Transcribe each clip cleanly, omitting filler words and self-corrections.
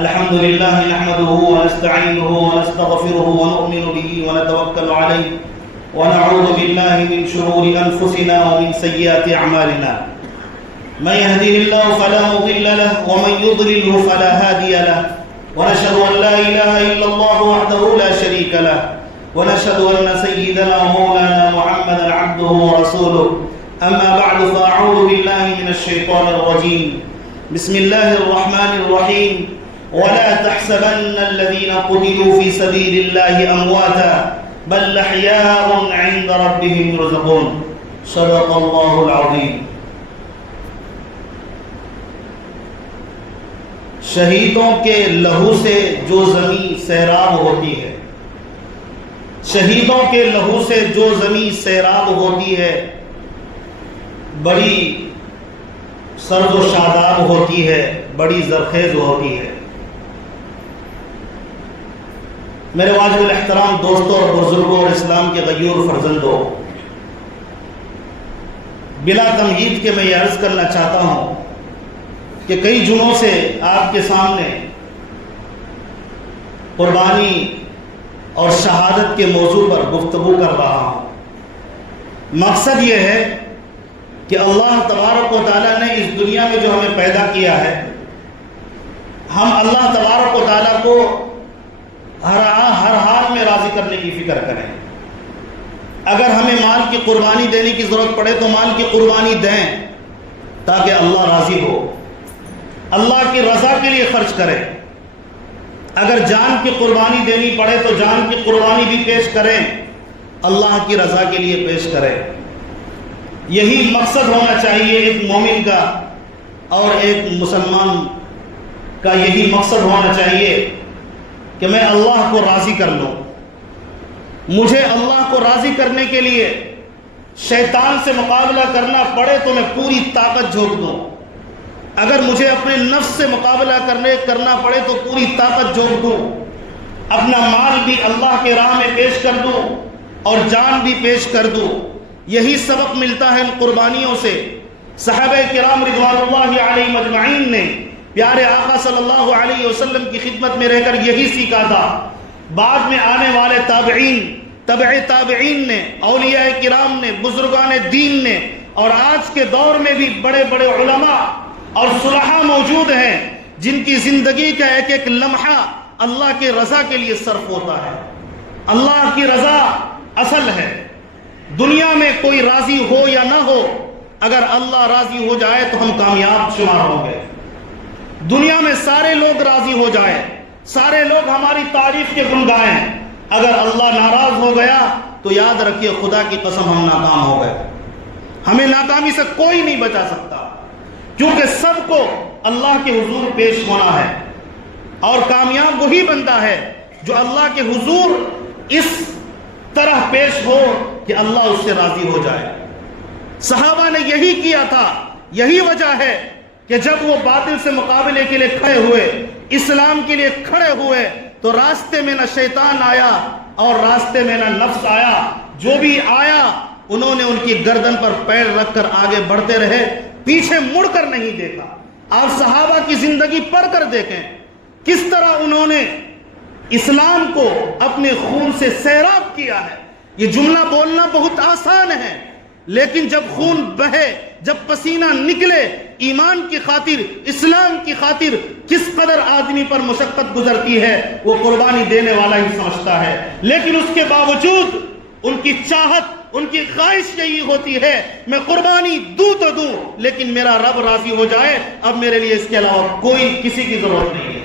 الحمد لله نحمده ونستعينه ونستغفره ونؤمن به ونتوكل عليه ونعوذ بالله من شرور أنفسنا ومن سيئات أعمالنا. من يهده الله فلا مضل له ومن يضلله فلا هادي له، ونشهد أن لا إله إلا الله وحده لا شريك له، ونشهد أن سيدنا ومولانا محمدا عبده ورسوله. أما بعد فأعوذ بالله من الشيطان الرجيم. بسم الله الرحمن الرحيم. ولا تحسبن الذين قتلوا في سبيل الله أمواتا بل أحياء عند ربهم يرزقون. صدق الله العظيم. شہیدوں کے لہو سے جو زمین سیراب ہوتی ہے، شہیدوں کے لہو سے جو زمین سیراب ہوتی ہے، بڑی سرد و شاداب ہوتی ہے، بڑی زرخیز ہوتی ہے. میرے واجب الاحترام دوستوں اور بزرگوں اور اسلام کے غیور فرزندوں، بلا تمہید کے میں یہ عرض کرنا چاہتا ہوں کہ کئی جمعوں سے آپ کے سامنے قربانی اور شہادت کے موضوع پر گفتگو کر رہا ہوں. مقصد یہ ہے کہ اللہ تبارک و تعالیٰ نے اس دنیا میں جو ہمیں پیدا کیا ہے، ہم اللہ تبارک و تعالیٰ کو ہر حال میں راضی کرنے کی فکر کریں. اگر ہمیں مال کی قربانی دینے کی ضرورت پڑے تو مال کی قربانی دیں تاکہ اللہ راضی ہو، اللہ کی رضا کے لیے خرچ کریں. اگر جان کی قربانی دینی پڑے تو جان کی قربانی بھی پیش کریں، اللہ کی رضا کے لیے پیش کریں. یہی مقصد ہونا چاہیے ایک مومن کا اور ایک مسلمان کا، یہی مقصد ہونا چاہیے کہ میں اللہ کو راضی کر لوں. مجھے اللہ کو راضی کرنے کے لیے شیطان سے مقابلہ کرنا پڑے تو میں پوری طاقت جھونک دوں. اگر مجھے اپنے نفس سے مقابلہ کرنا پڑے تو پوری طاقت جھونک دوں. اپنا مال بھی اللہ کے راہ میں پیش کر دوں اور جان بھی پیش کر دوں. یہی سبق ملتا ہے ان قربانیوں سے. صحابہ کرام رضوان اللہ علیہم اجمعین نے پیارے آقا صلی اللہ علیہ وسلم کی خدمت میں رہ کر یہی سیکھا تھا. بعد میں آنے والے تابعین، تبع تابعین نے، اولیاء کرام نے، بزرگان دین نے، اور آج کے دور میں بھی بڑے بڑے علماء اور صلحاء موجود ہیں جن کی زندگی کا ایک ایک لمحہ اللہ کے رضا کے لیے صرف ہوتا ہے. اللہ کی رضا اصل ہے. دنیا میں کوئی راضی ہو یا نہ ہو، اگر اللہ راضی ہو جائے تو ہم کامیاب شمار ہوں گے. دنیا میں سارے لوگ راضی ہو جائیں، سارے لوگ ہماری تعریف کے گن گائیں، اگر اللہ ناراض ہو گیا تو یاد رکھیے خدا کی قسم ہم ناکام ہو گئے. ہمیں ناکامی سے کوئی نہیں بچا سکتا، کیونکہ سب کو اللہ کے حضور پیش ہونا ہے. اور کامیاب وہی بندہ ہے جو اللہ کے حضور اس طرح پیش ہو کہ اللہ اس سے راضی ہو جائے. صحابہ نے یہی کیا تھا. یہی وجہ ہے کہ جب وہ باطل سے مقابلے کے لیے کھڑے ہوئے، اسلام کے لیے کھڑے ہوئے، تو راستے میں نہ شیطان آیا اور راستے میں نہ نفس آیا. جو بھی آیا انہوں نے ان کی گردن پر پیر رکھ کر آگے بڑھتے رہے، پیچھے مڑ کر نہیں دیکھا. آپ صحابہ کی زندگی پڑھ کر دیکھیں کس طرح انہوں نے اسلام کو اپنے خون سے سیراب کیا ہے. یہ جملہ بولنا بہت آسان ہے، لیکن جب خون بہے، جب پسینہ نکلے، ایمان کی خاطر، اسلام کی خاطر کس قدر آدمی پر مشقت گزرتی ہے وہ قربانی دینے والا ہی سمجھتا ہے. لیکن اس کے باوجود ان کی چاہت، ان کی خواہش یہی ہوتی ہے میں قربانی دوں تو دوں لیکن میرا رب راضی ہو جائے، اب میرے لیے اس کے علاوہ کوئی کسی کی ضرورت نہیں ہے.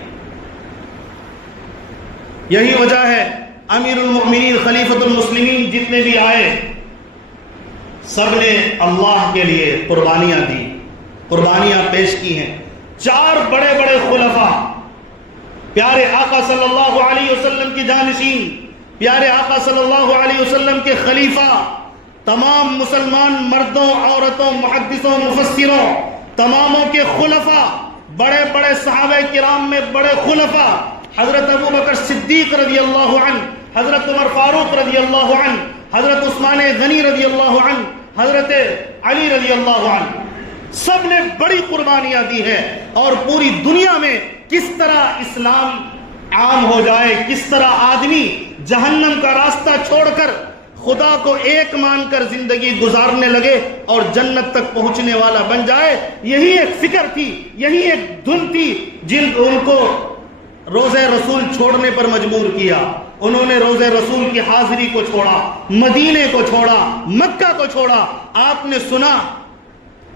یہی وجہ ہے امیر المؤمنین خلیفۃ المسلمین جتنے بھی آئے سب نے اللہ کے لیے قربانیاں دی، قربانیاں پیش کی ہیں. 4 بڑے بڑے خلفاء، پیارے آقا صلی اللہ علیہ وسلم کی جانشین، پیارے آقا صلی اللہ علیہ وسلم کے خلیفہ، تمام مسلمان مردوں، عورتوں، محدثوں، مفسروں، تماموں کے خلفاء، بڑے بڑے صحابہ کرام میں بڑے خلفاء، حضرت ابو بکر صدیق رضی اللہ عنہ، حضرت عمر فاروق رضی اللہ عنہ، حضرت عثمان غنی رضی اللہ عنہ، حضرت علی رضی اللہ عنہ، سب نے بڑی قربانیاں دی ہیں. اور پوری دنیا میں کس طرح اسلام عام ہو جائے، کس طرح آدمی جہنم کا راستہ چھوڑ کر خدا کو ایک مان کر زندگی گزارنے لگے اور جنت تک پہنچنے والا بن جائے. یہی ایک فکر تھی، یہی ایک دھن تھی جن ان کو روزہ رسول چھوڑنے پر مجبور کیا. انہوں نے روزہ رسول کی حاضری کو چھوڑا، مدینے کو چھوڑا، مکہ کو چھوڑا. آپ نے سنا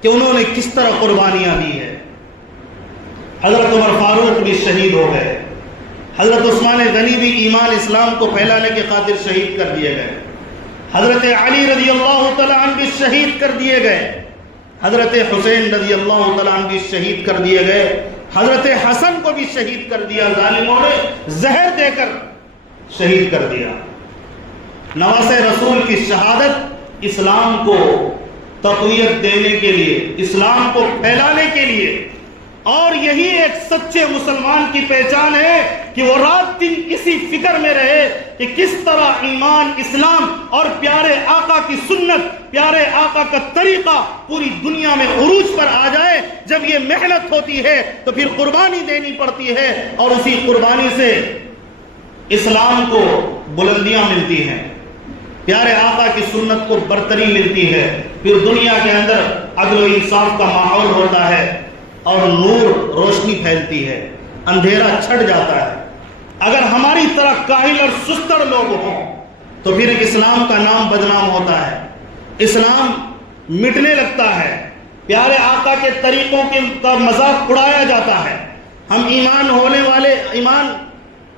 کہ انہوں نے کس طرح قربانیاں دی ہے. حضرت عمر فاروق بھی شہید ہو گئے، حضرت عثمان غنی بھی ایمان اسلام کو پھیلانے کی خاطر شہید کر دیے گئے، حضرت علی رضی اللہ تعالیٰ عنہ بھی شہید کر دیے گئے، حضرت حسین رضی اللہ تعالیٰ عنہ بھی شہید کر دیے گئے، حضرت حسن کو بھی شہید کر دیا، ظالموں نے زہر دے کر شہید کر دیا. نواز رسول کی شہادت اسلام کو تقویت دینے کے لیے، اسلام کو پھیلانے کے لیے، اور یہی ایک سچے مسلمان کی پہچان ہے کہ وہ رات دن اسی فکر میں رہے کہ کس طرح ایمان، اسلام اور پیارے آقا کی سنت، پیارے آقا کا طریقہ پوری دنیا میں عروج پر آ جائے. جب یہ محنت ہوتی ہے تو پھر قربانی دینی پڑتی ہے، اور اسی قربانی سے اسلام کو بلندیاں ملتی ہیں، پیارے آقا کی سنت کو برتری ملتی ہے، پھر دنیا کے اندر عدل و انصاف کا ماحول ہوتا ہے اور نور، روشنی پھیلتی ہے، اندھیرا چھٹ جاتا ہے. اگر ہماری طرح کاہل اور سستڑ لوگ ہوں تو پھر اسلام کا نام بدنام ہوتا ہے، اسلام مٹنے لگتا ہے، پیارے آقا کے طریقوں کا مذاق اڑایا جاتا ہے. ہم ایمان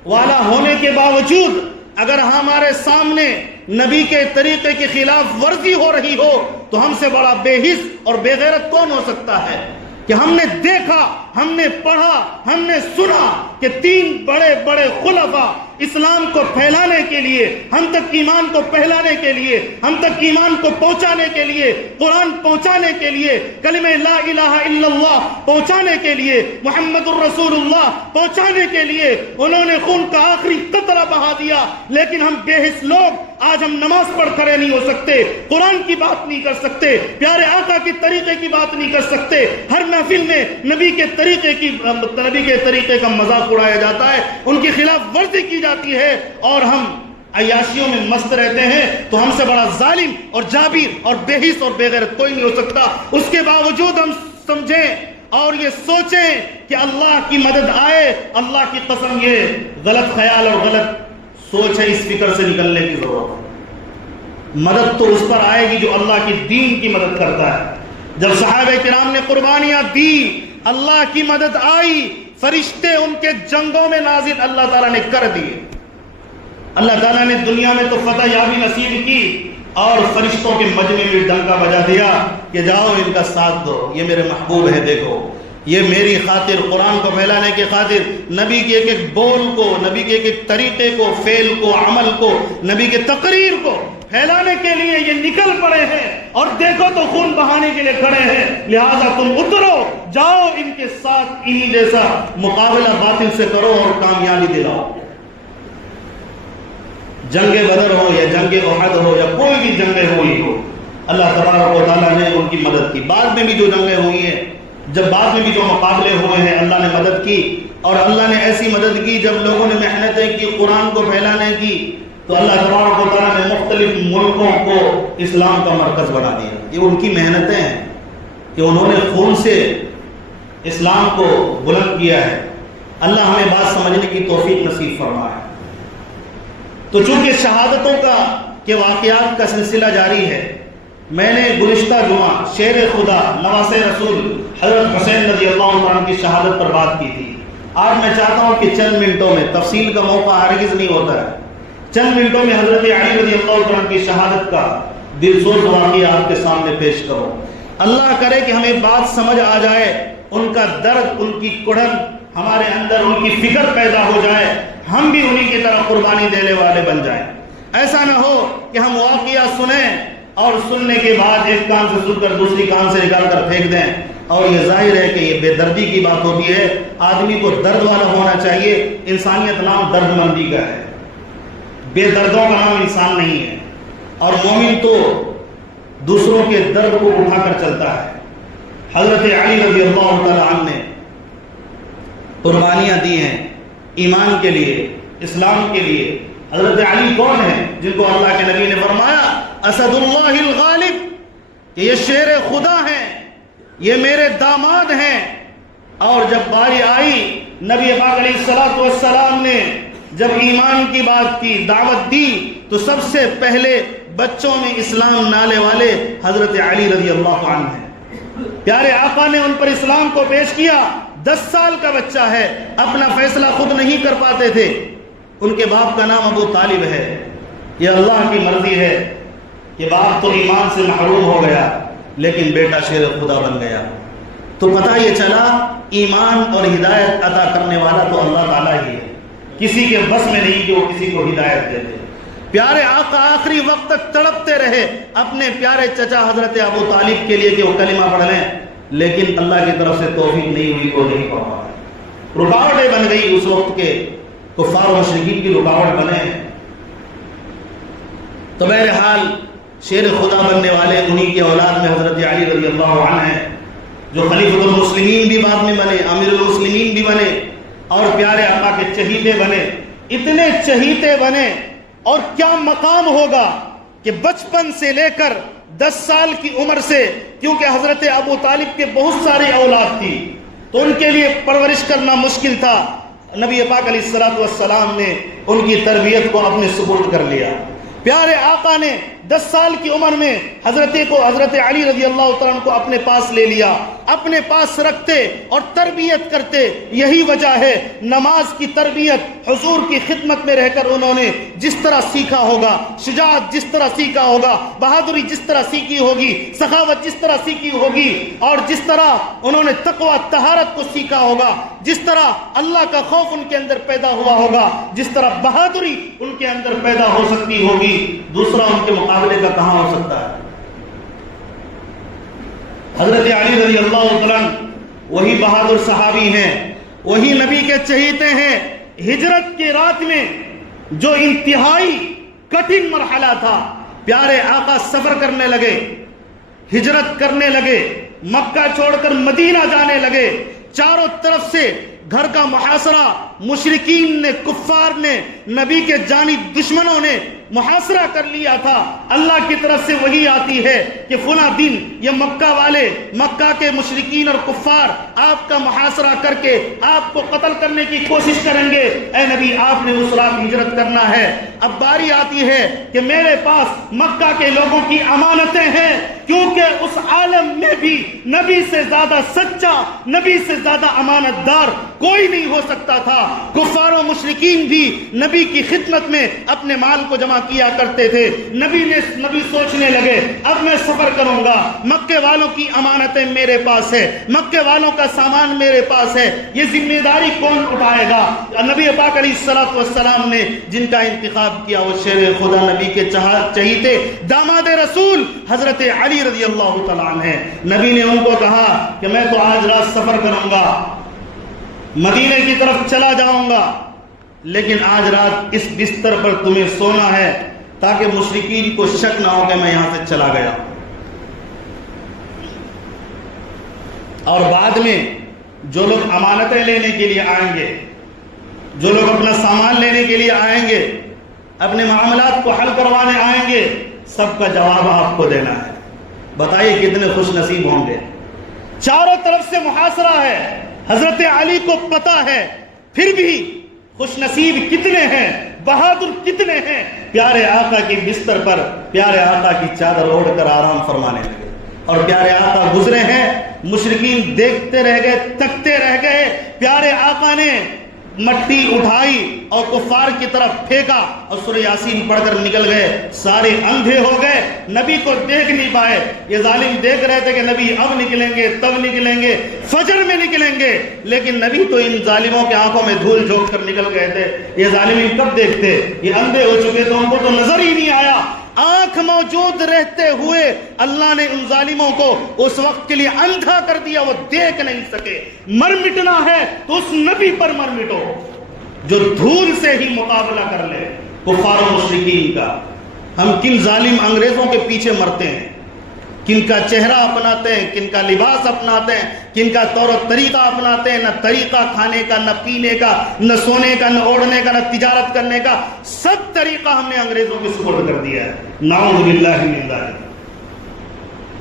والا ہونے کے باوجود اگر ہمارے سامنے نبی کے طریقے کی خلاف ورزی ہو رہی ہو تو ہم سے بڑا بے حس اور بے غیرت کون ہو سکتا ہے کہ ہم نے دیکھا، ہم نے پڑھا، ہم نے سنا کہ 3 بڑے بڑے خلفاء اسلام کو پھیلانے کے لیے، ہم تک ایمان کو پھیلانے کے لیے، ہم تک ایمان کو پہنچانے کے لیے، قرآن پہنچانے کے لیے، کلمہ لا الہ الا اللہ پہنچانے کے لیے، محمد الرسول اللہ پہنچانے کے لیے انہوں نے خون کا آخری قطرہ بہا دیا. لیکن ہم بے حس لوگ آج ہم نماز پڑھ کھڑے نہیں ہو سکتے، قرآن کی بات نہیں کر سکتے، پیارے آقا کی طریقے کی بات نہیں کر سکتے. ہر محفل میں نبی کے طریقے کا مذاق اڑایا جاتا ہے، ان کی خلاف ورزی کی جاتی ہے، اور ہم عیاشیوں میں مست رہتے ہیں. تو ہم سے بڑا ظالم اور جابر اور بے حس اور بے غیرت کوئی نہیں ہو سکتا. اس کے باوجود ہم سمجھیں اور یہ سوچیں کہ اللہ کی مدد آئے. اللہ کی قسم یہ غلط خیال اور غلط سوچ ہے، اس فکر سے نکلنے کی ضرورت ہے. مدد تو اس پر آئے گی جو اللہ کی دین کی مدد کرتا ہے. جب صحابہ کرام نے قربانیاں دی، اللہ کی مدد آئی، فرشتے ان کے جنگوں میں نازل اللہ تعالیٰ نے کر دیے. اللہ تعالیٰ نے دنیا میں تو فتح یابی نصیب کی اور فرشتوں کے مجمع میں ڈنکا بجا دیا کہ جاؤ ان کا ساتھ دو، یہ میرے محبوب ہے، دیکھو یہ میری خاطر، قرآن کو پھیلانے کی خاطر، نبی کے ایک ایک بول کو، نبی کے ایک ایک طریقے کو، فعل کو، عمل کو، نبی کے تقریر کو پھیلانے کے لیے یہ نکل پڑے ہیں. اور دیکھو تو خون بہانے کے لیے کھڑے ہیں. لہذا تم اترو، جاؤ ان کے ساتھ انہی جیسا مقابلہ باطل سے کرو اور کامیابی دلاؤ. جنگ بدر ہو یا جنگ احد ہو یا کوئی بھی جنگیں ہوئی ہو، اللہ تبارک و تعالیٰ نے ان کی مدد کی. بعد میں بھی جو جنگیں ہوئی ہیں، جب بعد میں بھی جو مقابلے ہوئے ہیں، اللہ نے مدد کی. اور اللہ نے ایسی مدد کی جب لوگوں نے محنتیں کی قرآن کو پھیلانے کی، تو اللہ تبارک و تعالیٰ نے مختلف ملکوں کو اسلام کا مرکز بنا دیا. یہ ان کی محنتیں ہیں کہ انہوں نے خون سے اسلام کو بلند کیا ہے. اللہ ہمیں بات سمجھنے کی توفیق نصیب فرمائے. تو چونکہ شہادتوں کے واقعات کا سلسلہ جاری ہے، میں نے گزشتہ جمعہ شیر خدا نواز رسول حضرت حسین رضی اللہ عنہ کی شہادت پر بات کی تھی. آج میں چاہتا ہوں کہ چند منٹوں میں، تفصیل کا موقع ہرگز نہیں ہوتا ہے، چند منٹوں میں حضرت علی رضی اللہ عنہ کی شہادت کا دلسوز واقعہ آپ کے سامنے پیش کروں. اللہ کرے کہ ہمیں بات سمجھ آ جائے، ان کا درد، ان کی کڑھن ہمارے اندر، ان کی فکر پیدا ہو جائے، ہم بھی انہی کی طرح قربانی دینے والے بن جائیں. ایسا نہ ہو کہ ہم واقعہ سنیں اور سننے کے بعد ایک کان سے سن کر دوسری کان سے نکال کر پھینک دیں. اور یہ ظاہر ہے کہ یہ بے دردی کی بات ہوتی ہے. آدمی کو درد والا ہونا چاہیے. انسانیت نام درد مندی کا ہے، بے دردوں کا نام انسان نہیں ہے. اور مومن تو دوسروں کے درد کو اٹھا کر چلتا ہے. حضرت علی رضی اللہ تعالی عنہ نے قربانیاں دی ہیں ایمان کے لیے، اسلام کے لیے۔ حضرت علی کون ہیں جن کو اللہ کے نبی نے فرمایا اسد اللہ الغالب، کہ یہ شیر خدا ہیں، یہ میرے داماد ہیں۔ اور جب باری آئی نبی پاک علیہ السلام نے جب ایمان کی بات کی، دعوت دی، تو سب سے پہلے بچوں میں اسلام لانے والے حضرت علی رضی اللہ عنہ ہیں۔ پیارے آقا نے ان پر اسلام کو پیش کیا۔ 10 سال کا بچہ ہے، اپنا فیصلہ خود نہیں کر پاتے تھے۔ ان کے باپ کا نام ابو طالب ہے۔ یہ اللہ کی مرضی ہے کہ باپ تو ایمان سے محروم ہو گیا لیکن بیٹا شیر خدا بن گیا۔ تو پتہ یہ چلا ایمان اور ہدایت عطا کرنے والا تو اللہ تعالیٰ ہی ہے، کسی کے بس میں نہیں کہ وہ کسی کو ہدایت دیتے۔ پیارے آقا آخری وقت تک تڑپتے رہے اپنے پیارے چچا حضرت ابو طالب کے لیے کہ وہ کلمہ پڑھ لیں، لیکن اللہ کی طرف سے توفیق نہیں ہوئی، کو نہیں پڑھا۔ رکاوٹیں بن گئی، اس وقت کے کفار و مشرکین کی رکاوٹ بنے۔ تو بہرحال شیر خدا بننے والے انہی کی اولاد میں حضرت علی رضی اللہ عنہ ہیں، جو خلیفۃ المسلمین بھی بعد میں بنے، امیر المسلمین بھی بنے، اور پیارے آقا کے چہیتے بنے۔ اتنے چہیتے بنے، اور کیا مقام ہوگا کہ بچپن سے لے کر 10 سال کی عمر سے، کیونکہ حضرت ابو طالب کے بہت ساری اولاد تھی تو ان کے لیے پرورش کرنا مشکل تھا، نبی پاک علیہ السلام نے ان کی تربیت کو اپنے سپرد کر لیا۔ پیارے آقا نے 10 سال کی عمر میں حضرت علی رضی اللہ عنہ کو اپنے پاس لے لیا، اپنے پاس رکھتے اور تربیت کرتے۔ یہی وجہ ہے نماز کی تربیت حضور کی خدمت میں رہ کر انہوں نے جس طرح سیکھا ہوگا، شجاعت جس طرح سیکھا ہوگا، بہادری جس طرح سیکھی ہوگی، سخاوت جس طرح سیکھی ہوگی، اور جس طرح انہوں نے تقوی طہارت کو سیکھا ہوگا، جس طرح اللہ کا خوف ان کے اندر پیدا ہوا ہوگا، جس طرح بہادری ان کے اندر پیدا ہو سکتی ہوگی، دوسرا ان کے مقابلے کا کہاں ہو سکتا ہے۔ حضرت علی رضی اللہ عنہ وہی بہادر صحابی ہیں، وہی نبی کے چہیتے ہیں۔ ہجرت کی رات میں جو انتہائی کٹھن مرحلہ تھا، پیارے آقا سفر کرنے لگے، ہجرت کرنے لگے، مکہ چھوڑ کر مدینہ جانے لگے۔ چاروں طرف سے گھر کا محاصرہ، مشرکین نے، کفار نے، نبی کے جانب دشمنوں نے محاصرہ کر لیا تھا۔ اللہ کی طرف سے وہی آتی ہے کہ فلاں دن یہ مکہ والے، مکہ کے مشرکین اور کفار آپ کا محاصرہ کر کے آپ کو قتل کرنے کی کوشش کریں گے، اے نبی آپ نے اس رات ہجرت کرنا ہے۔ اب باری آتی ہے کہ میرے پاس مکہ کے لوگوں کی امانتیں ہیں، کیونکہ اس عالم میں بھی نبی سے زیادہ سچا، نبی سے زیادہ امانت دار کوئی نہیں ہو سکتا تھا۔ کفار و مشرکین بھی نبی کی خدمت میں اپنے مال کو جمع کیا کرتے تھے۔ نبی سوچنے لگے اب میں سفر کروں گا، مکے والوں کی امانتیں میرے پاس ہے، مکے والوں کا سامان میرے پاس ہے، یہ ذمہ داری کون اٹھائے گا؟ نبی پاک علیہ السلام نے جن کا انتخاب کیا وہ شیر خدا، نبی کے چہیتے، داماد رسول حضرت علی رضی اللہ تعالیٰ عنہ ہیں۔ نبی نے ان کو کہا کہ میں تو آج رات سفر کروں گا، مدینے کی طرف چلا جاؤں گا، لیکن آج رات اس بستر پر تمہیں سونا ہے تاکہ مشرکین کو شک نہ ہو کہ میں یہاں سے چلا گیا۔ اور بعد میں جو لوگ امانتیں لینے کے لیے آئیں گے، جو لوگ اپنا سامان لینے کے لیے آئیں گے، اپنے معاملات کو حل کروانے آئیں گے، سب کا جواب آپ کو دینا ہے۔ بتائیے کتنے خوش نصیب ہوں گے۔ چاروں طرف سے محاصرہ ہے، حضرت علی کو پتہ ہے، پھر بھی خوش نصیب کتنے ہیں، بہادر کتنے ہیں، پیارے آقا کی بستر پر پیارے آقا کی چادر اوڑھ کر آرام فرمانے لگے۔ اور پیارے آقا گزرے ہیں، مشرکین دیکھتے رہ گئے، تکتے رہ گئے۔ پیارے آقا نے مٹی اٹھائی اور کفار کی طرف پھینکا اور سورہ یاسین پڑھ کر نکل گئے۔ سارے اندھے ہو گئے، نبی کو دیکھ نہیں پائے۔ یہ ظالم دیکھ رہے تھے کہ نبی اب نکلیں گے، تب نکلیں گے، فجر میں نکلیں گے، لیکن نبی تو ان ظالموں کے آنکھوں میں دھول جھونک کر نکل گئے تھے۔ یہ ظالمین کب دیکھتے؟ یہ اندھے ہو چکے تھے، ان کو تو نظر ہی نہیں آیا۔ آنکھ موجود رہتے ہوئے اللہ نے ان ظالموں کو اس وقت کے لیے اندھا کر دیا، وہ دیکھ نہیں سکے۔ مر مٹنا ہے تو اس نبی پر مر مٹو جو دھول سے ہی مقابلہ کر لے کفار و مشرکین کا۔ ہم کن ظالم انگریزوں کے پیچھے مرتے ہیں، کن کا چہرہ اپناتے ہیں، کن کا لباس اپناتے ہیں، کن کا طور و طریقہ اپناتے ہیں، نہ طریقہ کھانے کا، نہ پینے کا، نہ سونے کا، نہ اوڑھنے کا، نہ تجارت کرنے کا، سب طریقہ ہم نے انگریزوں کے سپرد کر دیا ہے، نعوذ باللہ من ذالک۔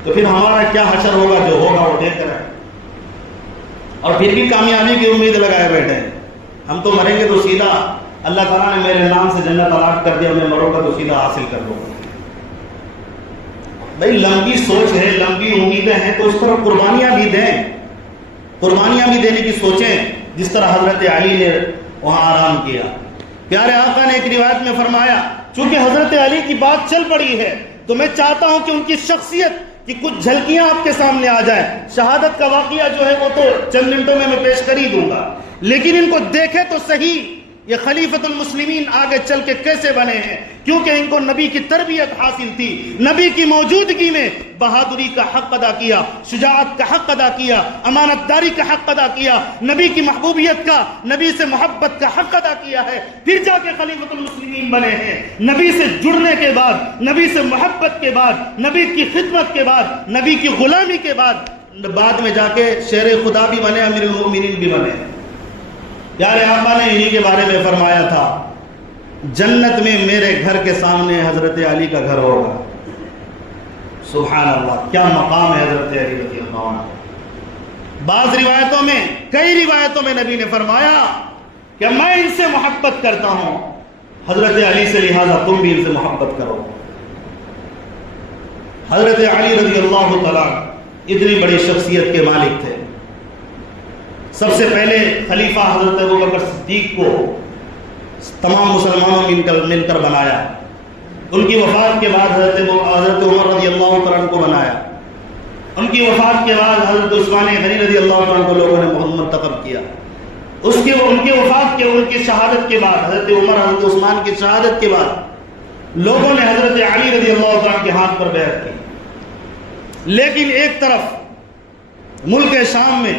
تو پھر ہمارا کیا حشر ہوگا؟ جو ہوگا وہ دیکھ کر ہے، اور پھر بھی کامیابی کی امید لگائے بیٹھے ہیں۔ ہم تو مریں گے تو سیدھا اللہ تعالیٰ نے میرے نام سے جنت الاٹ کر دیا، میں مروں گا تو سیدھا حاصل کر لوں گا۔ بھائی لمبی سوچ ہے، لمبی امیدیں ہیں، تو اس طرح قربانیاں بھی دیں، قربانیاں بھی دینے کی سوچیں، جس طرح حضرت علی نے وہاں آرام کیا۔ پیارے آقا نے ایک روایت میں فرمایا، چونکہ حضرت علی کی بات چل پڑی ہے تو میں چاہتا ہوں کہ ان کی شخصیت کی کچھ جھلکیاں آپ کے سامنے آ جائیں۔ شہادت کا واقعہ جو ہے وہ تو چند منٹوں میں پیش کر ہی دوں گا، لیکن ان کو دیکھیں تو صحیح، یہ خلیفۃ المسلمین آگے چل کے کیسے بنے ہیں، کیونکہ ان کو نبی کی تربیت حاصل تھی، نبی کی موجودگی میں بہادری کا حق ادا کیا، شجاعت کا حق ادا کیا، امانت داری کا حق ادا کیا، نبی کی محبوبیت کا، نبی سے محبت کا حق ادا کیا ہے، پھر جا کے خلیفۃ المسلمین بنے ہیں۔ نبی سے جڑنے کے بعد، نبی سے محبت کے بعد، نبی کی خدمت کے بعد، نبی کی غلامی کے بعد میں جا کے شیر خدا بھی بنے، امیر المؤمنین بھی بنے۔ پیارے آقا نے انہی کے بارے میں فرمایا تھا، جنت میں میرے گھر کے سامنے حضرت علی کا گھر ہوگا۔ سبحان اللہ، کیا مقام ہے حضرت علی رضی اللہ عنہ۔ بعض روایتوں میں، کئی روایتوں میں نبی نے فرمایا کہ میں ان سے محبت کرتا ہوں، حضرت علی سے لہذا تم بھی ان سے محبت کرو۔ حضرت علی رضی اللہ تعالیٰ اتنی بڑی شخصیت کے مالک تھے۔ سب سے پہلے خلیفہ حضرت ابوبکر صدیق کو تمام مسلمانوں نے مل کر بنایا۔ ان کی وفات کے بعد حضرت عمر رضی اللہ عنہ کو بنایا۔ ان کی وفات کے بعد حضرت عثمان غنی رضی اللہ عنہ کو لوگوں نے منتخب کیا۔ ان کی وفات کے، ان کی شہادت کے بعد، حضرت عمر حضرت عثمان کی شہادت کے بعد لوگوں نے حضرت علی رضی اللہ عنہ کے ہاتھ پر بیعت کی۔ لیکن ایک طرف ملک شام میں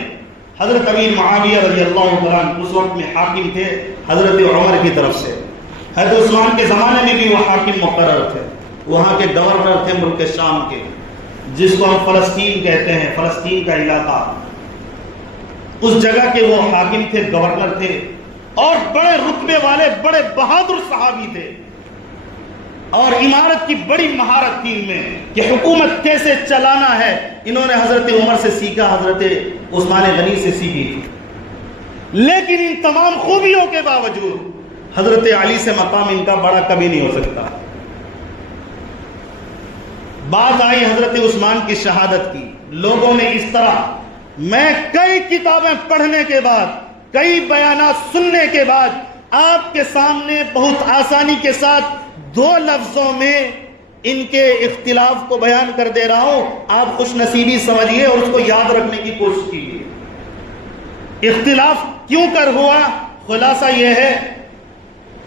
حضرت امیر معاویہ رضی اللہ عنہ اس وقت میں حاکم تھے حضرت عمر کی طرف سے۔ حضرت عثمان کے زمانے میں بھی وہ حاکم مقرر تھے، وہاں کے گورنر تھے ملک شام کے، جس کو ہم فلسطین کہتے ہیں، فلسطین کا علاقہ، اس جگہ کے وہ حاکم تھے، گورنر تھے، اور بڑے رتبے والے، بڑے بہادر صحابی تھے، اور عمارت کی بڑی مہارت تھی ان میں کہ حکومت کیسے چلانا ہے۔ انہوں نے حضرت عمر سے سیکھا، حضرت عثمان غنی سے سیکھی تھی۔ لیکن ان تمام خوبیوں کے باوجود حضرت علی سے مقام ان کا بڑا کبھی نہیں ہو سکتا۔ بات آئی حضرت عثمان کی شہادت کی، لوگوں نے اس طرح، میں کئی کتابیں پڑھنے کے بعد، کئی بیانات سننے کے بعد آپ کے سامنے بہت آسانی کے ساتھ دو لفظوں میں ان کے اختلاف کو بیان کر دے رہا ہوں، آپ خوش نصیبی سمجھیے اور اس کو یاد رکھنے کی کوشش کیجیے۔ اختلاف کیوں کر ہوا؟ خلاصہ یہ ہے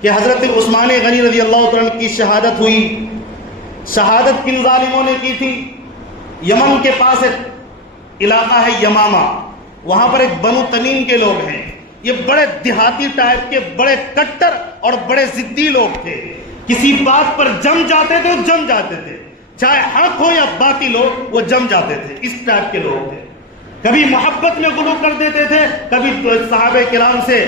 کہ حضرت عثمان غنی رضی اللہ عنہ کی شہادت ہوئی۔ شہادت کن ظالموں نے کی تھی؟ یمن کے پاس ایک علاقہ ہے یمامہ، وہاں پر ایک بنو تمیم کے لوگ ہیں، یہ بڑے دیہاتی ٹائپ کے، بڑے کٹر اور بڑے ضدی لوگ تھے، کسی بات پر جم جاتے تھے، جم جاتے تھے، چاہے حق ہو یا باطل ہو وہ جم جاتے تھے، اس ٹائپ کے لوگ تھے۔ کبھی محبت میں غلو کر دیتے تھے، کبھی صحابہ کرام سے،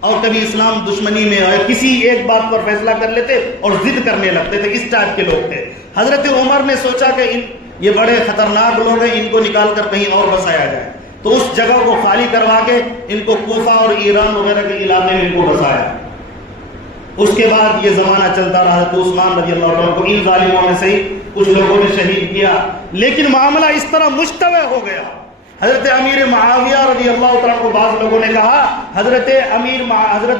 اور کبھی اسلام دشمنی میں، اور کسی ایک بات پر فیصلہ کر لیتے اور ضد کرنے لگتے تھے، اس ٹائپ کے لوگ تھے۔ حضرت عمر نے سوچا کہ یہ بڑے خطرناک لوگ ہیں، ان کو نکال کر کہیں اور بسایا جائے، تو اس جگہ کو خالی کروا کے ان کو کوفہ اور ایران وغیرہ کے علاقے میں ان کو بسایا۔ اس کے بعد یہ زمانہ چلتا رہا، حضرت عثمان رضی اللہ عنہ کو ان ظالموں میں سے ہی کچھ لوگوں نے شہید کیا، لیکن معاملہ اس طرح مشتبہ ہو گیا۔ حضرت امیر معاویہ رضی اللہ عنہ کو بعض لوگوں نے کہا حضرت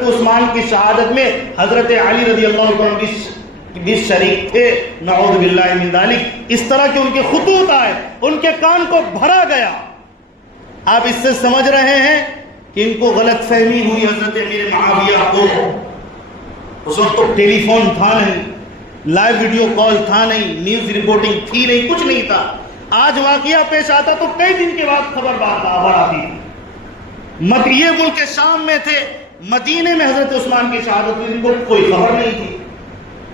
عثمان کی شہادت میں حضرت علی رضی اللہ عنہ بھی شریک تھے، نعوذ باللہ من ذالک۔ اس طرح کے ان کے خطوط آئے، ان کے کان کو بھرا گیا۔ آپ اس سے سمجھ رہے ہیں کہ ان کو غلط فہمی ہوئی حضرت امیر معاویہ کو۔ اس وقت تو ٹیلی فون تھا نہیں، لائیو ویڈیو کال تھا نہیں، نیوز رپورٹنگ تھی نہیں، کچھ نہیں تھا۔ آج واقعہ پیش آتا تو کئی دن کے بعد خبر آتی تھی۔ یہ ملک شام میں تھے، مدینے میں حضرت عثمان کی شہادت ہوئی، ان کو کوئی خبر نہیں تھی۔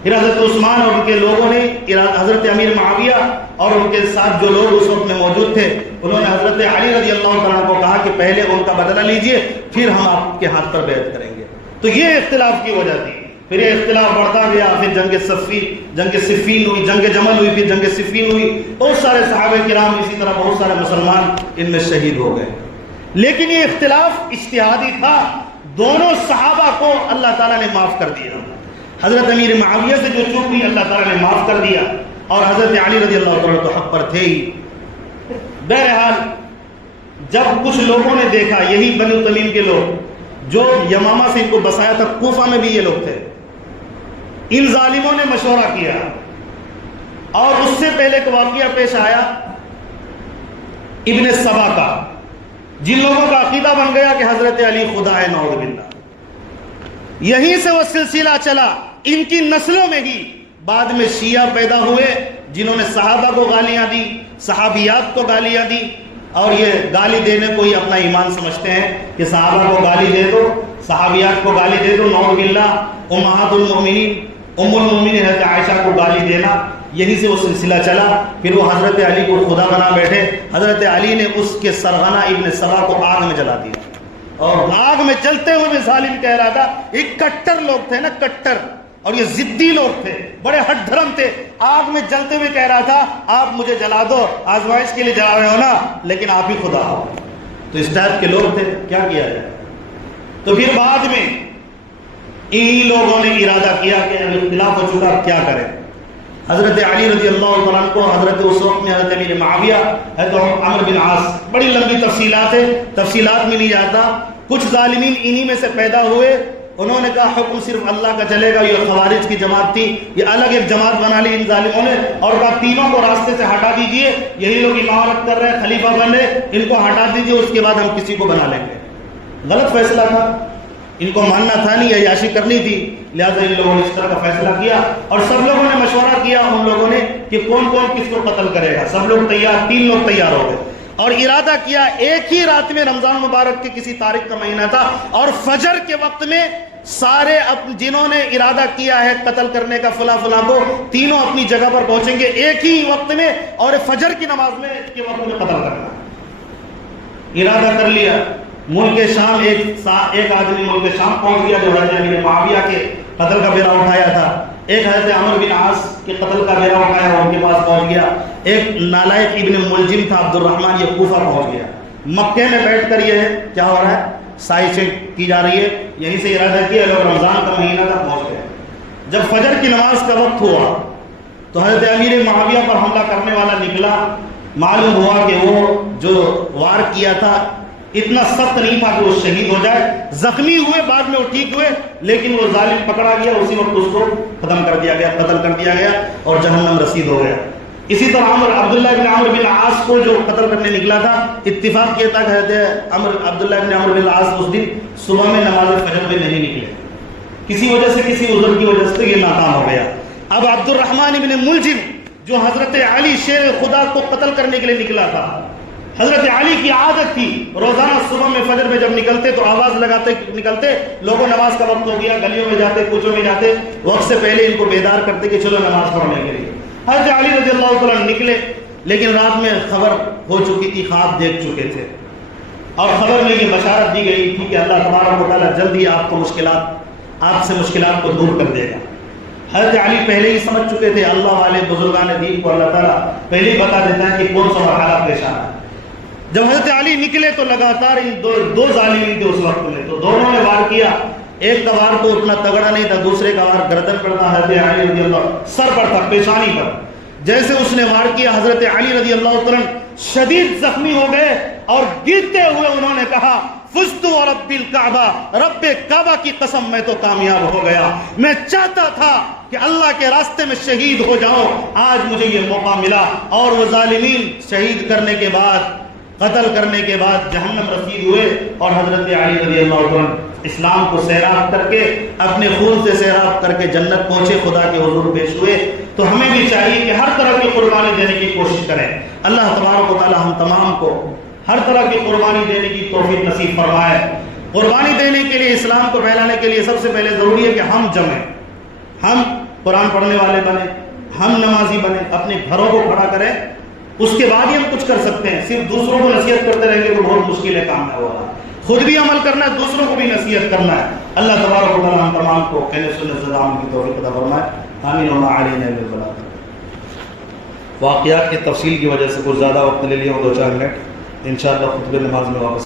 پھر حضرت عثمان اور ان کے لوگوں نے حضرت امیر معاویہ اور ان کے ساتھ جو لوگ اس وقت میں موجود تھے انہوں نے حضرت علی رضی اللہ عنہ کو کہا کہ پہلے ان کا بدلہ لیجئے پھر ہم آپ کے ہاتھ پر بیعت کریں گے. تو یہ اختلاف کی وجہ تھی. پھر یہ اختلاف بڑھتا گیا. پھر جنگ صفین ہوئی, جنگ جمل ہوئی, پھر جنگ صفین ہوئی. بہت سارے صحابہ کرام اسی طرح بہت سارے مسلمان ان میں شہید ہو گئے. لیکن یہ اختلاف اجتہادی تھا. دونوں صحابہ کو اللہ تعالیٰ نے معاف کر دیا. حضرت امیر معاویہ سے جو چوک ہوئی اللہ تعالیٰ نے معاف کر دیا, اور حضرت علی رضی اللہ عنہ تو حق پر تھے ہی. بہرحال جب کچھ لوگوں نے دیکھا, یہی بنو تمیم کے لوگ جو یمامہ سے ان کو بسایا تھا, کوفہ میں بھی یہ لوگ تھے, ان ظالموں نے مشورہ کیا. اور اس سے پہلے ایک واقعہ پیش آیا ابن سبا کا, جن لوگوں کا عقیدہ بن گیا کہ حضرت علی خدا ہے, نعوذ باللہ. یہیں سے وہ سلسلہ چلا. ان کی نسلوں میں ہی بعد میں شیعہ پیدا ہوئے جنہوں نے صحابہ کو گالیاں دی, صحابیات کو گالیاں دی, اور یہ گالی دینے کو ہی اپنا ایمان سمجھتے ہیں کہ صحابہ کو گالی دے دو, صحابیات کو گالی دے دو, نعوذ باللہ. امہات المؤمنین, ام المؤمنین حضرت عائشہ کو گالی دینا, یہیں سے وہ سلسلہ چلا. پھر وہ حضرت علی کو خدا بنا بیٹھے. حضرت علی نے اس کے سرغنہ ابن سبا کو آگ میں جلا دیا, اور آگ میں جلتے ہوئے بھی ظالم کہہ رہا تھا, ایک کٹر لوگ تھے نا, کٹر, اور یہ ضدی لوگ تھے, بڑے ہٹ دھرم تھے. آگ میں جلتے ہوئے کہہ رہا تھا آپ مجھے جلا دو, آزمائش کے لیے جلا رہے ہو نا, لیکن آپ ہی خدا ہو. تو اس ٹائپ کے لوگ تھے, کیا کیا جائے. تو پھر بعد میں انہی لوگوں نے ارادہ کیا کہ اختلاف ہو چکا, کیا کریں. حضرت علی رضی اللہ عنہ کو حضرت اس وقت میں حضرت امیر معاویہ, حضرت عمرو بن عاص, بڑی لمبی تفصیلات ہے, تفصیلات میں نہیں جاتا. کچھ ظالمین انہی میں سے پیدا ہوئے, انہوں نے کہا حکم صرف اللہ کا چلے گا. یہ خوارج کی جماعت تھی, یہ الگ ایک جماعت بنا لی ان ظالموں نے, اور کہا تینوں کو راستے سے ہٹا دیجئے, یہی لوگ امامت کر رہے ہیں, خلیفہ بن رہے, ان کو ہٹا دیجئے, اس کے بعد ہم کسی کو بنا لیں گے. غلط فیصلہ تھا, ان کو ماننا تھا نہیں, عیاشی کرنی تھی, لہٰذا ان لوگوں نے اس طرح کا فیصلہ کیا. اور سب لوگوں نے مشورہ کیا ان لوگوں نے کہ کون کون کس کو قتل کرے گا. سب لوگ تیار, 3 لوگ تیار ہو گئے, اور ارادہ کیا ایک ہی رات میں, رمضان مبارک کے کسی تاریخ کا مہینہ تھا, اور فجر کے وقت میں سارے جنہوں نے ارادہ کیا ہے قتل کرنے کا فلاں فلاں کو, تینوں اپنی جگہ پر پہنچیں گے ایک ہی وقت میں, اور فجر کی نماز میں کے وقت میں قتل کرنا. ارادہ کر لیا. ملک شام, ایک آدمی ملک شام پہنچ گیا جو حضرت امیر معاویہ کے قتل کا بیڑا اٹھایا تھا. ایک حضرت عمرو بن عاص کے قتل کا بیڑا اٹھایا, ان کے پاس پہنچ گیا. ایک نالائق ابن ملجم تھا عبد الرحمن, یہ کوفہ پہنچ گیا. مکے میں بیٹھ کر یہ کیا ہو رہا ہے, سائشیں کی جا رہی ہے. یہیں سے ارادہ کیا, لوگ رمضان کا مہینہ تھا, پہنچ گئے. جب فجر کی نماز کا وقت ہوا تو حضرت امیر معاویہ پر حملہ کرنے والا نکلا. معلوم ہوا کہ وہ جو وار کیا تھا اتنا سخت نہیں تھا کہ وہ شہید ہو جائے. زخمی ہوئے, بعد میں وہ ٹھیک ہوئے, لیکن وہ ظالم پکڑا گیا, اسی وقت اس کو ختم کر دیا گیا, قتل کر دیا گیا, اور جہنم رسید ہو گیا. اسی طرح عبداللہ بن عمرو بن عاص کو جو قتل کرنے نکلا تھا, اتفاق کیا تھا کہ عبداللہ بن عمرو بن عاص اس دن صبح میں نماز فجر میں نہیں نکلے, کسی وجہ سے, کسی عذر کی وجہ سے یہ ناکام ہو گیا. اب عبد الرحمن بن ملجم جو حضرت علی شیر خدا کو قتل کرنے کے لیے نکلا تھا, حضرت علی کی عادت تھی روزانہ صبح میں فجر میں جب نکلتے تو آواز لگاتے نکلتے, لوگوں نماز کا وقت ہو گیا, گلیوں میں جاتے, کوچوں میں جاتے, وقت سے پہلے ان کو بیدار کرتے کہ چلو نماز پڑھنے کے لیے. حضرت علی رضی اللہ عنہ نکلے, لیکن رات میں خبر ہو چکی تھی, خواب دیکھ چکے تھے, اور خبر میں یہ بشارت دی گئی تھی کہ اللہ تبارک و تعالیٰ جلد ہی آپ سے مشکلات کو دور کر دے گا. حضرت علی پہلے ہی سمجھ چکے تھے, اللہ والے بزرگان دین کو اللہ تعالیٰ پہلے ہی بتا دیتا ہے کہ کون سا مرحلہ پیش آنا ہے. جب حضرت علی نکلے تو لگاتار دو ظالمین تھے اس وقت میں, تو دونوں نے وار کیا. ایک کا وار تو اتنا تگڑا نہیں تھا, دوسرے کا وار گردن پر تھا, حضرت علی رضی اللہ سر پر تھا, پیشانی پر. جیسے اس نے وار کیا, حضرت علی رضی اللہ عنہ شدید زخمی ہو گئے, اور گرتے ہوئے انہوں نے کہا فزت ورب الکعبہ, رب کعبہ کی قسم میں تو کامیاب ہو گیا, میں چاہتا تھا کہ اللہ کے راستے میں شہید ہو جاؤں, آج مجھے یہ موقع ملا. اور وہ ظالمین شہید کرنے کے بعد, قتل کرنے کے بعد جہنم رسید ہوئے, اور حضرت علی رضی اللہ عنہ اسلام کو سیراب کر کے, اپنے خون سے سیراب کر کے جنت پہنچے, خدا کے حضور پیش ہوئے. تو ہمیں بھی چاہیے کہ ہر طرح کی قربانی دینے کی کوشش کریں. اللہ تبارک و تعالی ہم تمام کو ہر طرح کی قربانی دینے کی توفیق نصیب فرمائے. قربانی دینے کے لیے, اسلام کو پھیلانے کے لیے سب سے پہلے ضروری ہے کہ ہم جمیں, ہم قرآن پڑھنے والے بنیں, ہم نمازی بنیں، اپنے گھروں کو کھڑا کریں، اس کے بعد ہی ہم کچھ کر سکتے ہیں۔ صرف دوسروں کو نصیحت کرتے رہیں گے تو بہت مشکل ہے کام ہے ہوگا۔ خود بھی عمل کرنا ہے، دوسروں کو بھی نصیحت کرنا ہے۔ اللہ تبارک و تعالی ہم تمام کو کہنے سنت زدہ عمل کی توفیق عطا فرمائے۔ آمین و ما علینا الا البلاغ۔ واقعات کی تفصیل کی وجہ سے کچھ زیادہ وقت لے لیا ہوں، 2-4 منٹ، انشاءاللہ خطبہ نماز میں واپس